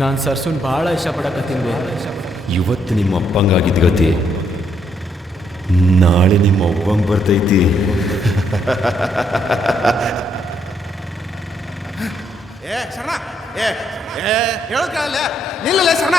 ನಾನು ಸರ್ಸುನ್ ಭಾಳ ಇಷ್ಟಪಡಕತ್ತೀನಿ. ಇವತ್ತು ನಿಮ್ಮ ಅಪ್ಪಂಗಾಗಿದ್ದ ಗತಿ ನಾಳೆ ನಿಮ್ಮ ಅವ್ವಂಗೆ ಬರ್ತೈತಿ. ಏ ಶರಣ, ಏ ಹೇಳೋದ್ ಕೇಳಲ್ಲ, ನಿಲ್ಲಲ್ಲ ಶರಣ.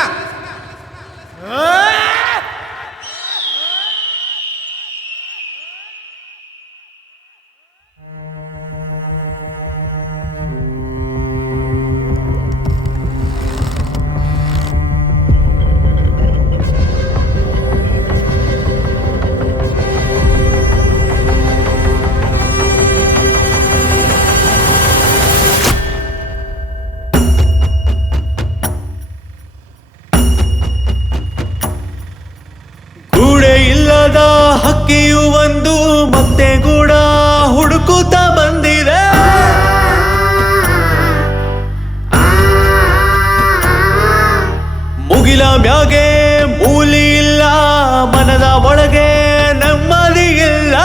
ಹಕ್ಕಿಯು ಒಂದು ಮತ್ತೆ ಕೂಡ ಹುಡುಕುತ್ತ ಬಂದಿದೆ. ಮುಗಿಲ ಮ್ಯಾಗೆ ಮೂಲಿ ಇಲ್ಲ, ಮನದ ಒಳಗೆ ನೆಮ್ಮದಿ ಇಲ್ಲ.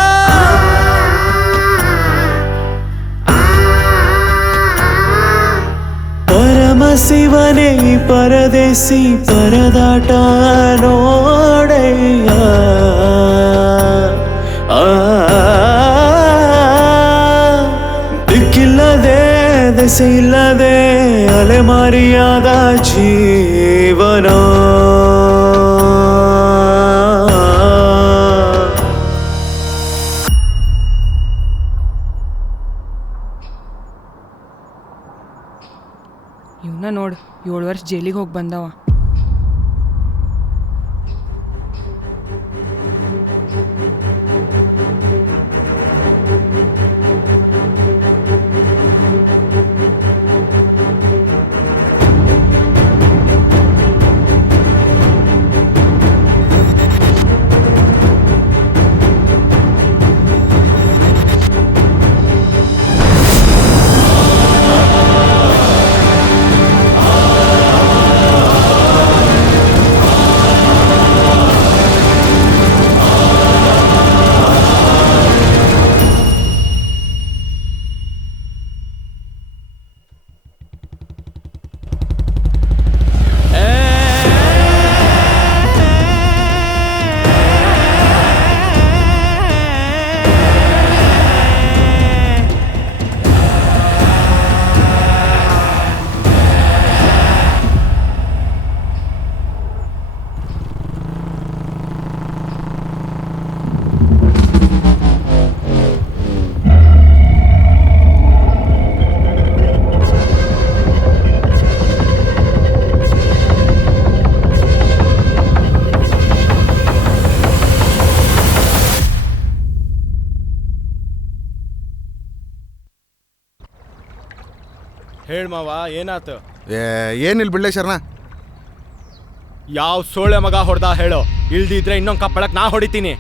ಪರಮಶಿವನೇ ಪರದೇಸಿ ಪರದಾಟ ನೋಡೆಯ. ದಿಕ್ಕಿಲ್ಲದೆ ದೆಸೆ ಇಲ್ಲದೆ ಅಲೆಮಾರಿಯಾದ ಜೀವನ. ಇವನ್ನ ನೋಡು, 7 ವರ್ಷ ಜೈಲಿಗೆ ಹೋಗಿ ಬಂದವ. ಹೇಳ ಮಾವ, ಏನಾತು? ಏನಿಲ್ಲ ಬಿಡ್ಲೆ ಶರಣ. ಯಾವ ಸೋಳೆ ಮಗ ಹೊಡೆದ ಹೇಳೋ, ಇಲ್ದಿದ್ರೆ ಇನ್ನೊಂದು ಕಪ್ಪಳಕ್ಕೆ ನಾ ಹೊಡಿತೀನಿ.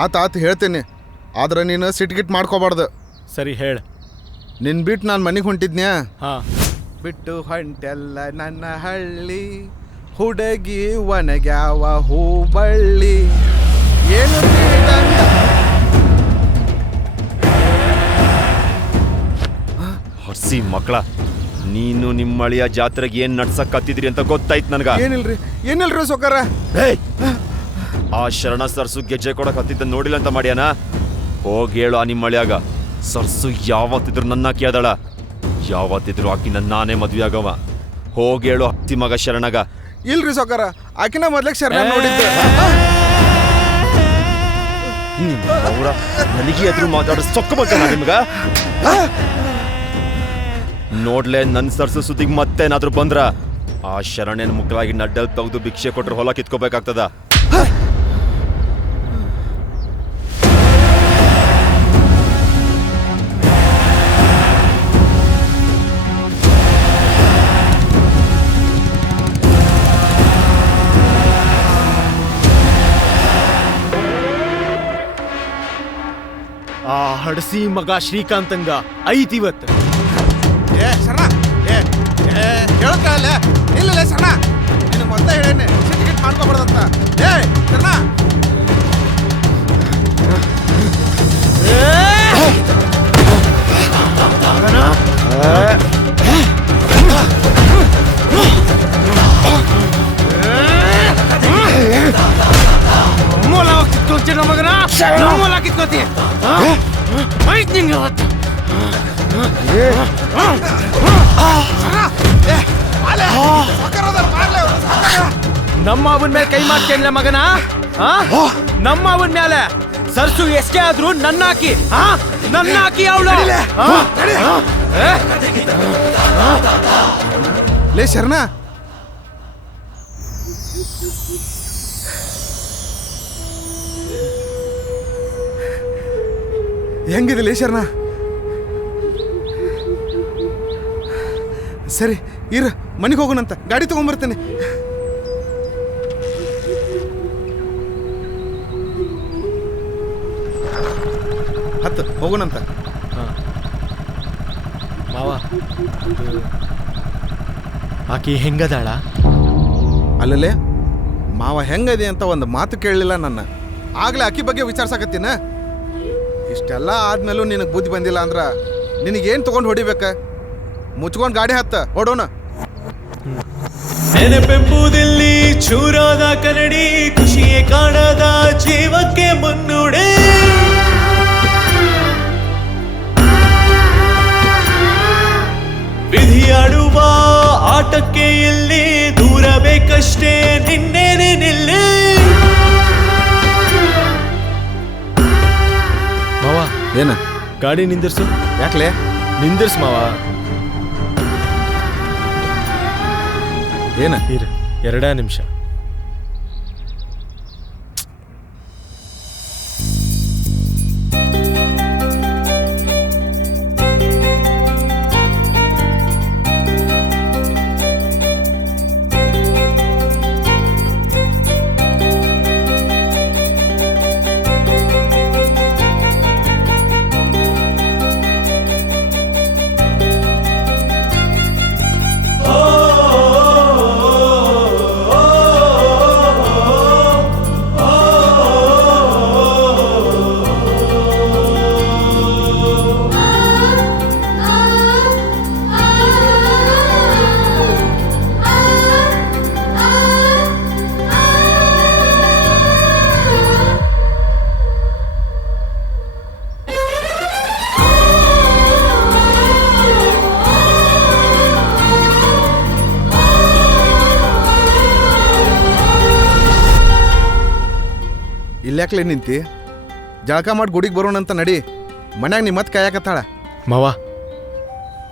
ಆತ ಹೇಳ್ತೇನೆ, ಆದ್ರೆ ನೀನು ಸಿಟ್ಗಿಟ್ ಮಾಡ್ಕೋಬಾರ್ದು. ಸರಿ ಹೇಳ. ನಿನ್ ಬಿಟ್ಟು ನಾನು ಮನೆಗೆ ಹೊಂಟಿದ್ನ್ಯಾ. ಹಾಂ, ಬಿಟ್ಟು ಹೊಂಟೆಲ್ಲ ನನ್ನ ಹಳ್ಳಿ, ಹುಡುಗಿ ಒಣಗ್ಯಾವ ಹೂಬಳ್ಳಿ. ಏನು ಹಸಿ ಮಕ್ಕಳ, ನೀನು ನಿಮ್ಮ ಅಳಿಯ ಜಾತ್ರೆಗೆ ಏನ್ ನಡ್ಸಕ್ ಕತ್ತಿದ್ರಿ ಅಂತ ಗೊತ್ತಾಯ್ತು ನನಗ. ಏನಿಲ್ರಿ ಸೊಕಾರ. ಆ ಶರಣ ಸರ್ಸು ಗೆಜ್ಜೆ ಕೊಡಕ್ ಹತ್ತಿದ್ದ ನೋಡಿಲ್ಲ ಅಂತ ಮಾಡ್ಯಾನ. ಹೋಗಿ ಹೇಳು ಆ ನಿಮ್ಮ ಅಳಿಯಾಗ, ಸರ್ಸು ಯಾವತ್ತಿದ್ರು ನನ್ನ ಕೇದಳ, ಯಾವತ್ತಿದ್ರು ಆಕಿನ ನಾನೇ ಮದ್ವೆ ಆಗವ. ಹೋಗಿ ಹೇಳು ಹತ್ತಿ ಮಗ ಶರಣಗ. ಇಲ್ರಿ ಸೊಕಾರ, ಆಕಿನ ಮೊದ್ಲಕ್ಕೆ ಶರಣ ನೋಡಿದ್ದೆ. ನನಗೆ ಎದುರು ಮಾತಾಡೋ ಸೊಕ್ಕ ಬಂತ ನಿಮ್ಗ. ನೋಡ್ಲೆ, ನನ್ ಸರ್ಸು ಸುದ್ದಿಗೆ ಮತ್ತೇನಾದ್ರೂ ಬಂದ್ರ ಆ ಶರಣೇನ್ ಮುಕ್ಕಲಾಗಿ ನಡ್ಡಲ್ ತೆಗೆದು ಭಿಕ್ಷೆ ಕೊಟ್ರೆ ಹೊಲ ಕಿತ್ಕೋಬೇಕಾಗ್ತದ. ಆ ಹಡಸಿ ಮಗ ಶ್ರೀಕಾಂತಂಗ ಐತಿವತ್ತು. ಶರಣ, ಹೇಳೋಕ್ಕಲ್ಲ, ನಿಲ್ಲಲ್ಲ ಶರಣ. ನೀನು ಮೊದಲೇ ಹೇಳೇನೆ ಸಿಟ್ಗಿಟ್ ಮಾಡ್ಕೋಬಾರ್ದಂತ. ಶರಣ, ಮಗನ ಹೊಲ ಕಿತ್ಕೋತಿ ಆಯ್ತು ನಿನ್ಗೆ ಅವತ್ತು ನಮ್ಮ ಅವನ ಮೇಲೆ ಕೈ ಮಾಡ್ತೇನೆ ಮಗನ ನಮ್ಮ ಅವನ ಮೇಲೆ ಸರ್ಸು ಎಷ್ಟೇ ಆದ್ರೂ ನನ್ನ ಹಾಕಿ ನನ್ನ ಹಾಕಿ ಅವಳು ಲೇ ಶರಣ ಹೆಂಗಿದೆ ಲೇ ಶರಣ ಸರಿ ಇರು ಮನೆಗೆ ಹೋಗೋಣಂತ ಗಾಡಿ ತಗೊಂಡ್ಬರ್ತೇನೆ ಹತ್ತು ಹೋಗೋಣಂತ ಮಾವ ಆಕಿ ಹೆಂಗದಾಳ ಅಲ್ಲಲ್ಲೇ ಮಾವ ಹೆಂಗದೆ ಅಂತ ಒಂದು ಮಾತು ಕೇಳಲಿಲ್ಲ ನನ್ನ ಆಗ್ಲೇ ಅಕ್ಕಿ ಬಗ್ಗೆ ವಿಚಾರಿಸಾಕತ್ತೀನ ಇಷ್ಟೆಲ್ಲ ಆದ್ಮೇಲೂ ನಿನಗೆ ಬುದ್ಧಿ ಬಂದಿಲ್ಲ ಅಂದ್ರ ನಿನಗೇನು ತಗೊಂಡು ಹೊಡಿಬೇಕ ಮುಚ್ಕೊಂಡು ಗಾಡಿ ಹತ್ತ ಹೊಡೋಣ ನೆನಪೆಂಬುದಲ್ಲಿ ಚೂರಾದ ಕನ್ನಡಿ ಖುಷಿಯೇ ಕಾಣದ ಜೀವಕ್ಕೆ ಮುನ್ನುಡೆ ವಿಧಿಯಾಡುವ ಆಟಕ್ಕೆ ಇಲ್ಲಿ ದೂರ ಬೇಕಷ್ಟೇ ನಿನ್ನೇನೆ ನಿಲ್ಲಿ ಮಾವ ಏನ ಗಾಡಿ ನಿಂದಿರ್ಸು ಯಾಕ್ಲೆ ನಿಂದಿರ್ಸ್ ಮಾವ ಏನ ಇರು 2 ನಿಮಿಷ ಇಲ್ಯಾಕ್ಲೆ ನಿಂತಿ ಜಳಕ ಮಾಡಿ ಗುಡಿಗೆ ಬರೋಣಂತ ನಡಿ ಮನ್ಯಾಗ ನೀ ಮತ್ತೆ ಕಾಯಕತ್ತಾಳ ಮಾವ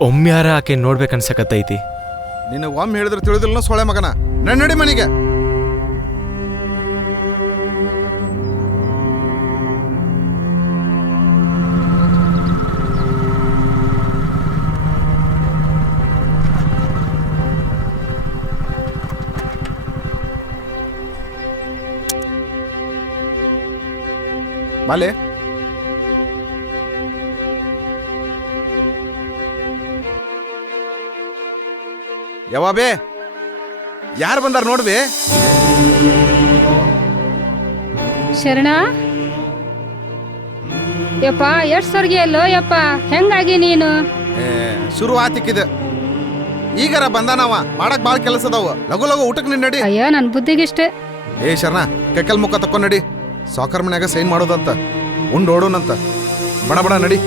ಒಮ್ಮ್ಯಾರ ಆಕೆ ನೋಡ್ಬೇಕನ್ಸಕತ್ತೈತಿ ನಿನ್ನ ಒಮ್ಮೆ ಹೇಳಿದ್ರೆ ತಿಳಿದಿಲ್ಲ ಸೊಳೆ ಮಗನ ನಡಿ ಮನೆಗೆ ಬಾಲೆ ಯಾವಾಬೇ ಯಾರು ಬಂದಾರ ನೋಡ್ಬೇ ಶರಣ ಯಪ್ಪ ಎಷ್ಟ್ ಸರ್ಗಿ ಅಲ್ಲೋ ಯಪ್ಪ ಹೆಂಗಾಗಿ ನೀನು ಶುರು ಆತಿಕ್ಕಿದ ಈಗಾರ ಬಂದಾನವ ಮಾಡಕ್ ಬಾಳ ಕೆಲಸ ಅದಾವ ಲಗು ಲಗು ಊಟಕ್ಕೆ ನಿನ್ ನಡಿ ಅಯ್ಯೋ ನನ್ ಬುದ್ಧಿಗಿಷ್ಟೇ ಏ ಶರಣ ಕೆಕ್ಕಲ್ ಮುಖ ತಕೊಂಡ್ ನಡಿ ಸಾಕರ್ ಮನ್ಯಾಗ ಸೈನ್ ಮಾಡೋದಂತ ಉಂಡ್ ಓಡೋಣಂತ ಬಡ ಬಡ ನಡಿ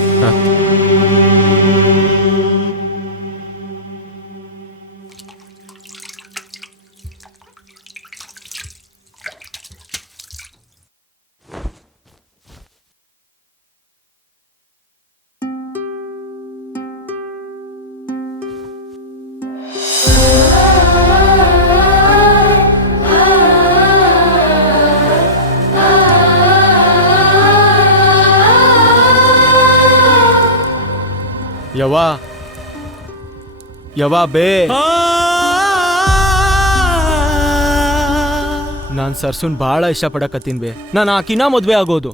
ಯವಾ ಬೇ ನಾನ್ ಸರ್ಸುನ್ ಭಾಳ ಇಷ್ಟಪಡಕತ್ತೀನಿ ಬೇ ನಾನು ಆಕಿನ ಮದ್ವೆ ಆಗೋದು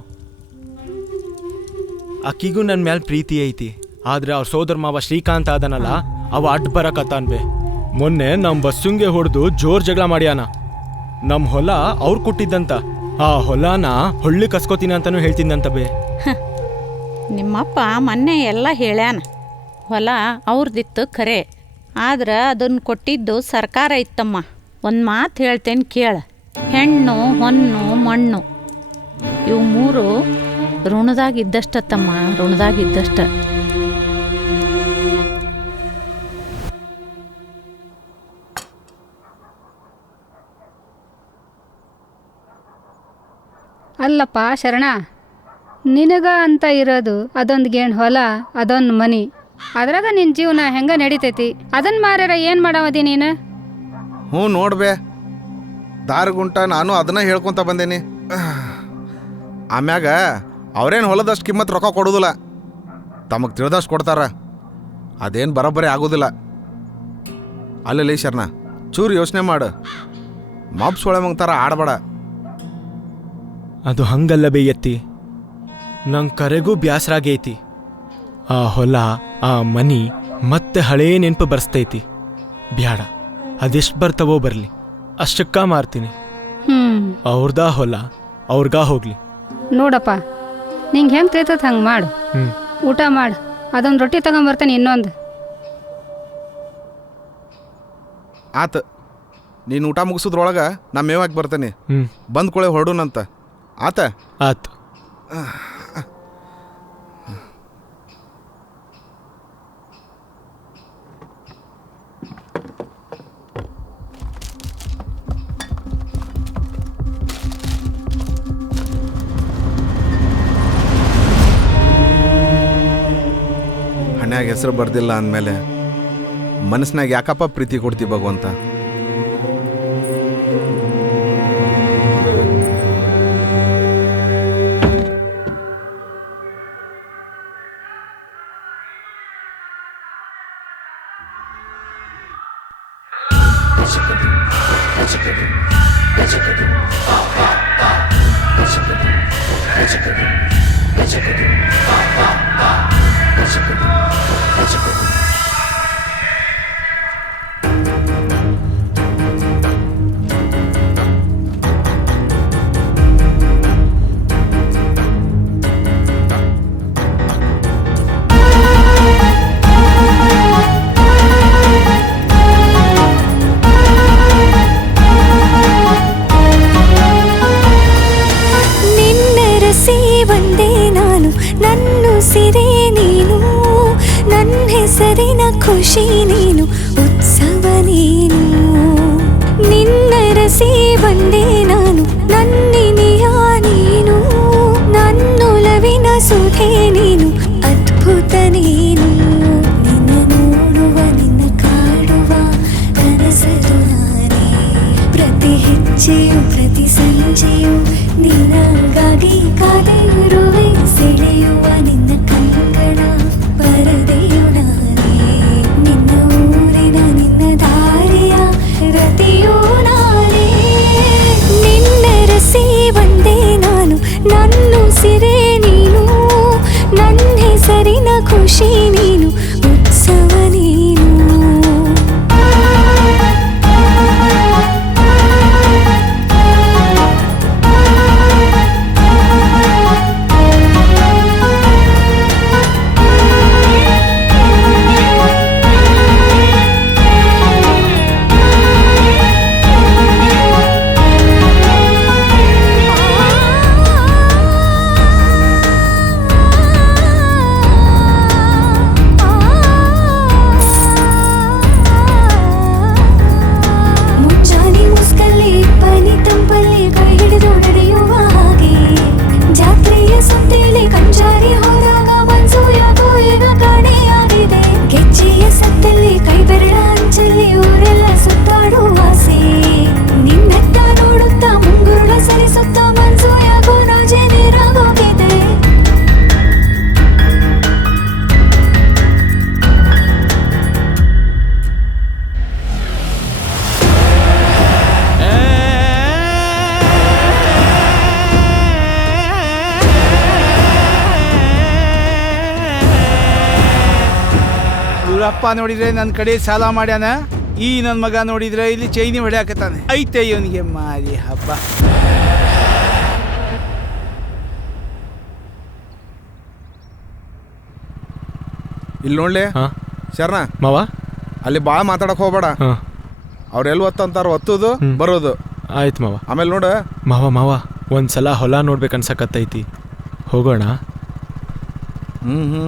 ಆಕಿಗೂ ನನ್ನ ಮೇಲೆ ಪ್ರೀತಿ ಐತಿ ಆದ್ರೆ ಅವ್ರ ಸೋದರ ಮಾವ ಶ್ರೀಕಾಂತ್ ಅದನಲ್ಲ ಅವ ಅಡ್ಡ ಬರಕತ್ತಾನ್ ಬೇ ಮೊನ್ನೆ ನಮ್ಮ ಬಸ್ಸುಂಗೆ ಹೊಡೆದು ಜೋರ್ ಜಗಳ ಮಾಡ್ಯಾನ ನಮ್ಮ ಹೊಲ ಅವ್ರು ಕೊಟ್ಟಿದ್ದಂತ ಆ ಹೊಲನ ಹೊಳ್ಳಿ ಕಸ್ಕೋತೀನಿ ಅಂತಾನು ಹೇಳ್ತಿದ್ದಂತ ಬೇ ನಿಮ್ಮಪ್ಪ ಮೊನ್ನೆ ಎಲ್ಲ ಹೇಳ್ಯಾನ ಹೊಲ ಅವ್ರದಿತ್ತು ಖರೆ ಆದ್ರೆ ಅದನ್ನು ಕೊಟ್ಟಿದ್ದು ಸರ್ಕಾರ ಇತ್ತಮ್ಮ ಒಂದು ಮಾತು ಹೇಳ್ತೇನೆ ಕೇಳ ಹೆಣ್ಣು ಹೊನ್ನು ಮಣ್ಣು ಇವು ಮೂರು ಋಣದಾಗಿದ್ದಷ್ಟ ತಮ್ಮ, ಋಣದಾಗಿದ್ದಷ್ಟ. ಅಲ್ಲಪ್ಪ ಶರಣ, ನಿನಗ ಅಂತ ಇರೋದು ಅದೊಂದು ಗೇಣ್ ಹೊಲ, ಅದೊಂದು ಮನಿ, ಅದ್ರಾಗ ನಿನ್ನ ಜೀವನ ಹೆಂಗ ನಡಿತೈತಿ? ಅದನ್ನ ಮಾರ್ಯಾರ ಏನು ಮಾಡಾವದಿ ನೀನು? ಹ್ಞೂ ನೋಡ್ಬೇ, ದಾರಿಗುಂಟ ನಾನು ಅದನ್ನ ಹೇಳ್ಕೊತ ಬಂದೇನಿ. ಆಮ್ಯಾಗ ಅವ್ರೇನು ಹೊಲದಷ್ಟು ಕಿಮ್ಮತ್ತು ರೊಕ್ಕ ಕೊಡೋದಿಲ್ಲ, ತಮಗೆ ತಿಳಿದಷ್ಟು ಕೊಡ್ತಾರ. ಅದೇನು ಬರೋಬ್ಬರಿ ಆಗೋದಿಲ್ಲ. ಅಲ್ಲಲ್ಲಿ ಶರಣ, ಚೂರು ಯೋಚನೆ ಮಾಡು. ಮಾಪ್ ಸೊಳೆ ಮಂಗ್ತಾರ ಆಡಬೇಡ. ಅದು ಹಂಗಲ್ಲ ಬೇ ಎತ್ತಿ, ನಂಗೆ ಕರೆಗೂ ಬ್ಯಾಸರಾಗೈತಿ. ಆ ಹೊಲ, ಆ ಮನಿ ಮತ್ತೆ ಹಳೇ ನೆನಪು ಬರ್ಸ್ತೈತಿ. ಬ್ಯಾಡ, ಅದೆಷ್ಟು ಬರ್ತವೋ ಬರಲಿ, ಅಷ್ಟಕ್ಕ ಮಾರ್ತೀನಿ. ಅವ್ರದಾ ಹೊಲ ಅವ್ರಿಗಾ ಹೋಗ್ಲಿ. ನೋಡಪ್ಪ, ನಿಂಗೆ ಹೆಂಗೆ ತಿಳಿತದ ಹಂಗೆ ಮಾಡು. ಊಟ ಮಾಡು, ಅದೊಂದು ರೊಟ್ಟಿ ತಗೊಂಬರ್ತೇನೆ ಇನ್ನೊಂದು. ಆತ, ನೀನು ಊಟ ಮುಗಿಸೋದ್ರೊಳಗೆ ನಾ ಮೇವಾಗಿ ಬರ್ತೇನೆ. ಬಂದ್ ಕೂಳೆ ಹೊರಡುನಂತ. ಆತ ಆತು. ಹಣ್ಯಾಗ ಹೆಸರು ಬರ್ದಿಲ್ಲ ಅಂದಮೇಲೆ ಮನಸ್ಸಿನಾಗ ಯಾಕಪ್ಪ ಪ್ರೀತಿ ಕೊಡ್ತಿ ಭಗವಂತ? ಖುಷಿ ನೀನು, ಉತ್ಸವ ನೀನು. ನಿನ್ನ ರಸಿ ಬಂದೆ ನಾನು, ನನ್ನಿನಿಯ ನೀನು. ನನ್ನೊಲವಿನ ಸುಧೆ ನೀನು, ಅದ್ಭುತ ನೀನು. ನಿನ್ನ ನೋಡುವ, ನಿನ್ನ ಕಾಡುವ ಕನಸದು ನಾನೇ. ಪ್ರತಿ ಹೆಜ್ಜೆಯು, ಪ್ರತಿ ಸಂಜೆಯು ನಿನಗಾಗಿ ಕಾದಿರುವೆ. ಸೆಳೆಯುವ ನಿನ್ನ ಕಂಗಳ ಪರದೆಯು ನಾನೇ. ನಿನ್ನ ಊರಿನ, ನಿನ್ನ ದಾರಿಯ ರತಿಯೂ ನಾನೇ. ನಿನ್ನ ರಸಿ ಬಂದೆ ನಾನು, ನನ್ನುಸಿರೇ ನೀನು. ನನ್ನ ಹೆಸರಿನ ಖುಷಿ ನೀನು, ಉತ್ಸವ ನೀನು. ಅಪ್ಪ ನೋಡಿದ್ರೆ ನನ್ನ ಕಡೆ ಸಾಲ ಮಾಡ್ಯಾನ. ಈ ನನ್ನ ಮಗ ನೋಡಿದ್ರೆ ಇಲ್ಲಿ ಚೈನಿ ಹೊಡ್ಯಾಕತ್ತಾನೆ. ಐತೆ ಇವನಿಗೆ ಮಾರಿ ಹಬ್ಬ. ಇಲ್ಲಿ ನೋಡ್ಲಿ ಶರಣ ಮಾವ, ಅಲ್ಲಿ ಭಾಳ ಮಾತಾಡಕ್ ಹೋಗ್ಬೇಡ. ಅವ್ರೆಲ್ಲ ಒತ್ತಂತಾರ, ಒತ್ತುದು ಬರೋದು. ಆಯ್ತು ಮಾವ. ಆಮೇಲೆ ನೋಡು ಮಾವ ಒಂದ್ಸಲ ಹೊಲ ನೋಡ್ಬೇಕನ್ಸಕತ್ತೈತಿ. ಹೋಗೋಣ? ಹ್ಞೂ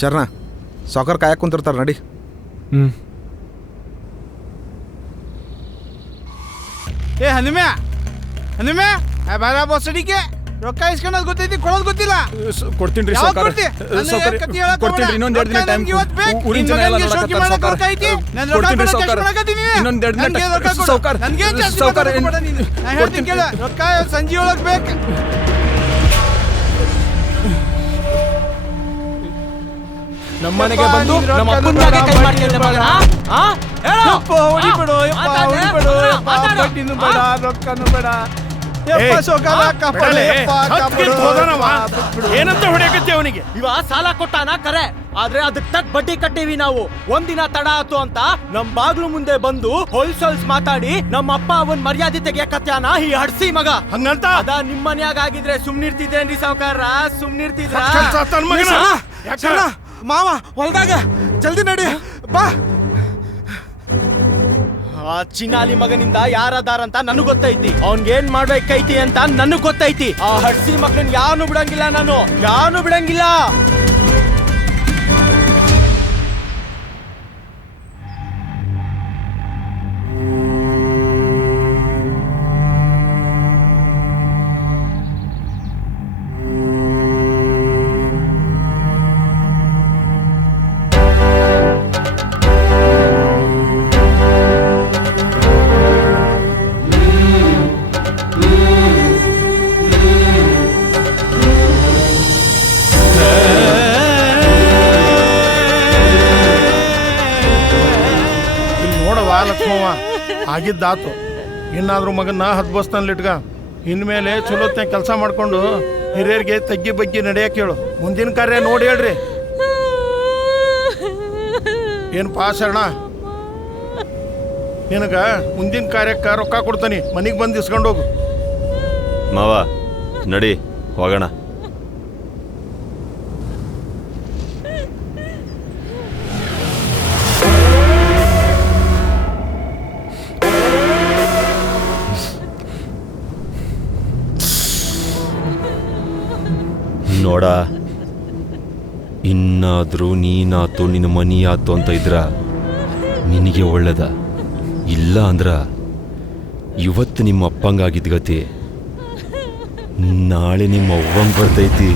ಶರಣ ಸಾಕರ್ ಕಾಯಕ್ಕೆ ಕುಂತಿರ್ತಾರೆ ನಡಿ. ಹ್ಞೂ. ಏ ಹನುಮ್ಯಾ ಬಾರ ಬಸ್ಸಡಿಕೆ ರೊಕ್ಕ ಇಸ್ಕೊಳೋದು ಗೊತ್ತೈತಿ, ಕೊಡೋದು ಗೊತ್ತಿಲ್ಲ. ಕೊಡ್ತೀನಿ ಯಾವಾಗ ಕೊಡ್ತಿ? ನನಗೆ ಕತ್ತಿ ಹೇಳಕ್ ಹೋಗ್ಬೇಡ. ರೊಕ್ಕ ನನ್ಗೆ ಇವತ್ತು ಬೇಕು. ನಿನ್ ಮಗನಿಗೆ ಶೋಕಿ ಮಾಡಕ್ ಹೊರಟೈತಿ. ನಾನು ರೊಕ್ಕ ಕೊಡೋಕೆ ಎಷ್ಟು ಕೊಡಕತ್ತೀನಿ? ನನಗೆ ರೊಕ್ಕ ಕೊಡು. ನನಗೆ ಜಾಸ್ತಿ ಕೊಡ ನೀನು. ನಾನು ಹೇಳ್ತೀನಿ ಕೇಳು, ರೊಕ್ಕ ಸಂಜೆ ಒಳಗೆ ಬೇಕು. ನಮ್ಮನೆಗೆ ಬಂದು ನಮ್ಮ ಅಪ್ಪನ್ಯಾಗೆ ಕೈ ಮಾಡ್ಕೊಂಡೆ ಮಗನ? ಆ? ಹೇಳು. ಯಪ್ಪ, ಹೊಡಿಬೇಡು, ಯಪ್ಪ, ಹೊಡಿಬೇಡು, ಯಪ್ಪ, ಬಡ್ಡಿನೂ ಬೇಡ, ರೊಕ್ಕನೂ ಬೇಡ. ಯಪ್ಪ, ಸೌಕಾರ, ಕಾಪಾಡು, ಯಪ್ಪ, ಕಾಪಾಡು. ಏನಂತ ಹೊಡೆಯಕತ್ತೆ ಅವನಿಗೆ? ಇವ ಸಾಲ ಕೊಟ್ಟಾನ ಕರೆ, ಆದ್ರೆ ಅದಕ್ಕೆ ತಕ್ಕ ಬಡ್ಡಿ ಕಟ್ಟೀವಿ ನಾವು. ಒಂದಿನ ತಡ ಆತು ಅಂತ ನಮ್ ಬಾಗ್ಲು ಮುಂದೆ ಬಂದು ಹೊಲ್ಸೊಲ್ಸ್ ಮಾತಾಡಿ ನಮ್ಮ ಅಪ್ಪ ಅವನ್ ಮರ್ಯಾದೆ ತೆಗಿಯಕತ್ಯಾನ ಈ ಹಡ್ಸಿ ಮಗ. ಹಂಗಂತ ಅದ ನಿಮ್ ಮನ್ಯಾಗ ಆಗಿದ್ರೆ ಸುಮ್ನಿರ್ತಿದ್ದೇನ್ರಿ ಸಾವ್ಕಾರ? ಸುಮ್ನಿರ್ತಿದ್ರ? ಶರಣ, ಮಾವ ಹೊಲ್ದಾಗ ಜಲ್ದಿ ನಡಿ ಬಾ. ಆ ಚಿನ್ನಾಲಿ ಮಗನಿಂದ ಯಾರದಾರಂತ ನನಗ್ ಗೊತ್ತೈತಿ, ಅವನ್ಗೇನ್ ಮಾಡ್ಬೇಕೈತಿ ಅಂತ ನನಗ್ ಗೊತ್ತೈತಿ. ಆ ಹಡ್ಸಿ ಮಗನ್ ಯಾವನು ಬಿಡಂಗಿಲ್ಲ, ನಾನು ಯಾವನು ಬಿಡಂಗಿಲ್ಲ. ಲಕ್ಷ್ಮವ್ವ ಆಗಿದ್ದಾತು. ಇನ್ನಾದ್ರೂ ಮಗನ್ನ ಹತ್ತು ಬಸ್ನಲ್ಲಿ ಇಟ್ಕ. ಇನ್ಮೇಲೆ ಚಲೋತ್ನ ಕೆಲಸ ಮಾಡ್ಕೊಂಡು ಹಿರಿಯರಿಗೆ ತಗ್ಗಿ ಬಗ್ಗಿ ನಡೆಯಕ್ಕೆ ಹೇಳು. ಮುಂದಿನ ಕಾರ್ಯ ನೋಡಿ ಹೇಳ್ರಿ. ಏನಪ್ಪಾ ಶರಣ, ನಿನಗ ಮುಂದಿನ ಕಾರ್ಯಕ್ಕೆ ರೊಕ್ಕ ಕೊಡ್ತಾನೆ, ಮನೆಗೆ ಬಂದು ಇಸ್ಕೊಂಡು ಹೋಗು. ಮಾವ ನಡಿ ಹೋಗೋಣ. ನೋಡ, ಇನ್ನಾದ್ರೂ ನೀನಾತು ನಿನ್ನ ಮನಿಯಾತು ಅಂತ ಇದ್ರ ನಿನಗೆ ಒಳ್ಳೇದ. ಇಲ್ಲ ಅಂದ್ರ ಇವತ್ತು ನಿಮ್ಮ ಅಪ್ಪಂಗಾಗಿದ್ದ ಗತಿ ನಾಳೆ ನಿಮ್ಮ ಅವ್ವಂಗ್ ಬರ್ತೈತಿ.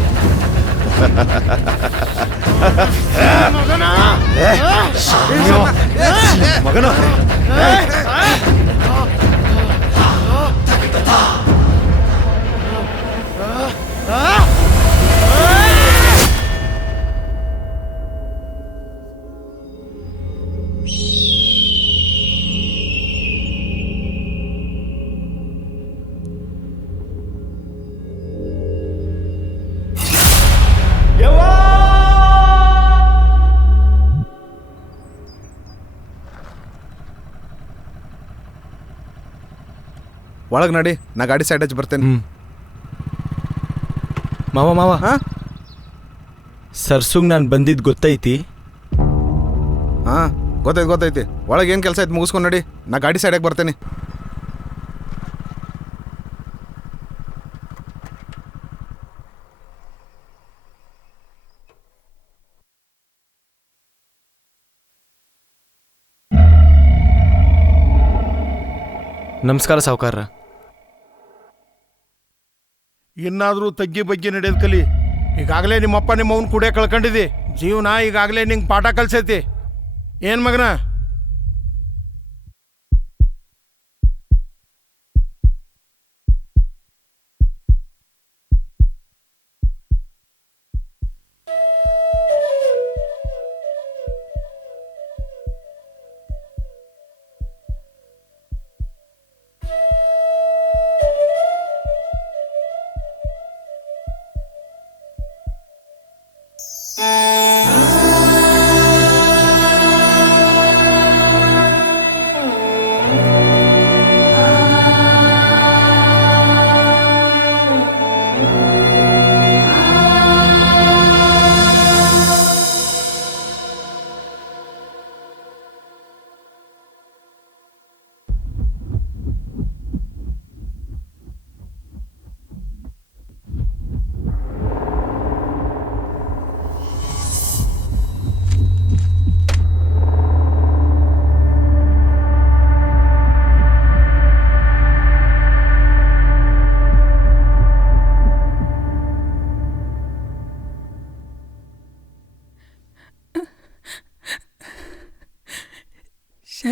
ಮಗನ ಒಳಗೆ ನಡಿ, ನಾ ಗಾಡಿ ಸೈಡ್ ಹಚ್ಚಿ ಬರ್ತೇನೆ. ಮಾವ ಹಾಂ ಸರ್ಸುಗ್ ನಾನು ಬಂದಿದ್ದು ಗೊತ್ತೈತಿ? ಹಾಂ ಗೊತ್ತೈತಿ. ಒಳಗೆ ಏನು ಕೆಲಸ ಐತೆ ಮುಗಿಸ್ಕೊಂಡು ನಡಿ, ನಾ ಗಾಡಿ ಸೈಡಾಗಿ ಬರ್ತೇನೆ. ನಮಸ್ಕಾರ ಸಾವ್ಕಾರ. ಇನ್ನಾದ್ರೂ ತಗ್ಗಿ ಬಗ್ಗಿ ನಡೆಯೋದು ಕಲಿ. ಈಗಾಗಲೇ ನಿಮ್ಮಪ್ಪ ನಿಮ್ಮವನ್ ಕುಡಿಯ ಕಳ್ಕೊಂಡಿದ್ದಿ. ಜೀವನ ಈಗಾಗಲೇ ನಿಂಗೆ ಪಾಠ ಕಲ್ಸೈತಿ. ಏನ್ ಮಗನ?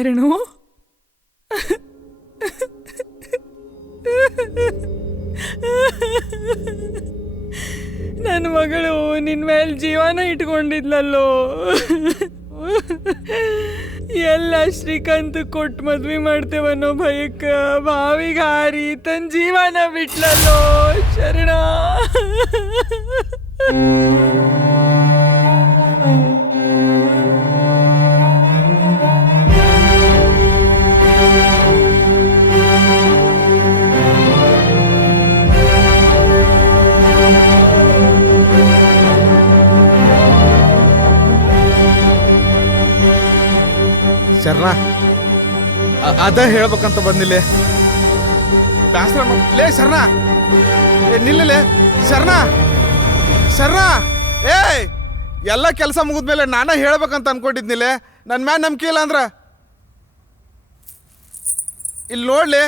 ಶರಣು ನನ್ನ ಮಗಳು ನಿನ್ನ ಮೇಲೆ ಜೀವನ ಇಟ್ಕೊಂಡಿದ್ಲಲ್ಲೋ. ಎಲ್ಲ ಶ್ರೀಕಾಂತ್ ಕೊಟ್ಟು ಮದ್ವೆ ಮಾಡ್ತೇವನ್ನೋ ಭಯಕ್ಕ ಬಾವಿಗೆ ಹಾರಿ ತನ್ನ ಜೀವನ ಬಿಟ್ಲಲ್ಲೋ ಶರಣ. ಶರ್ಣ ಅದ ಹೇಳ್ಬೇಕಂತ ಬಂದಿಲ್ಲ. ಬ್ಯಾಸರ ಲೇ ಶರ್ಣ, ನಿಲ್ಲಲೇ ಶರ್ಣ. ಶರ್ಣ ಏಯ್, ಎಲ್ಲ ಕೆಲಸ ಮುಗಿದ್ಮೇಲೆ ನಾನೇ ಹೇಳ್ಬೇಕಂತ ಅನ್ಕೊಂಡಿದ್ನಿಲ್ಲ. ನನ್ನ ಮ್ಯಾಲ ನಂಬಿಕೆ ಇಲ್ಲ ಅಂದ್ರ ಇಲ್ಲಿ ನೋಡ್ಲಿ.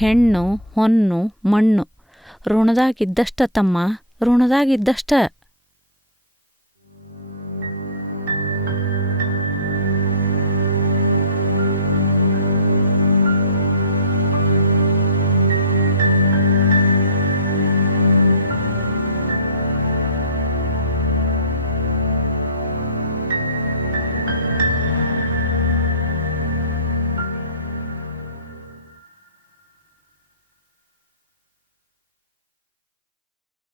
ಹೆಣ್ಣು ಹೊನ್ನು ಮಣ್ಣು ಋಣದಾಗಿದ್ದಷ್ಟ ತಮ್ಮ, ಋಣದಾಗಿದ್ದಷ್ಟ.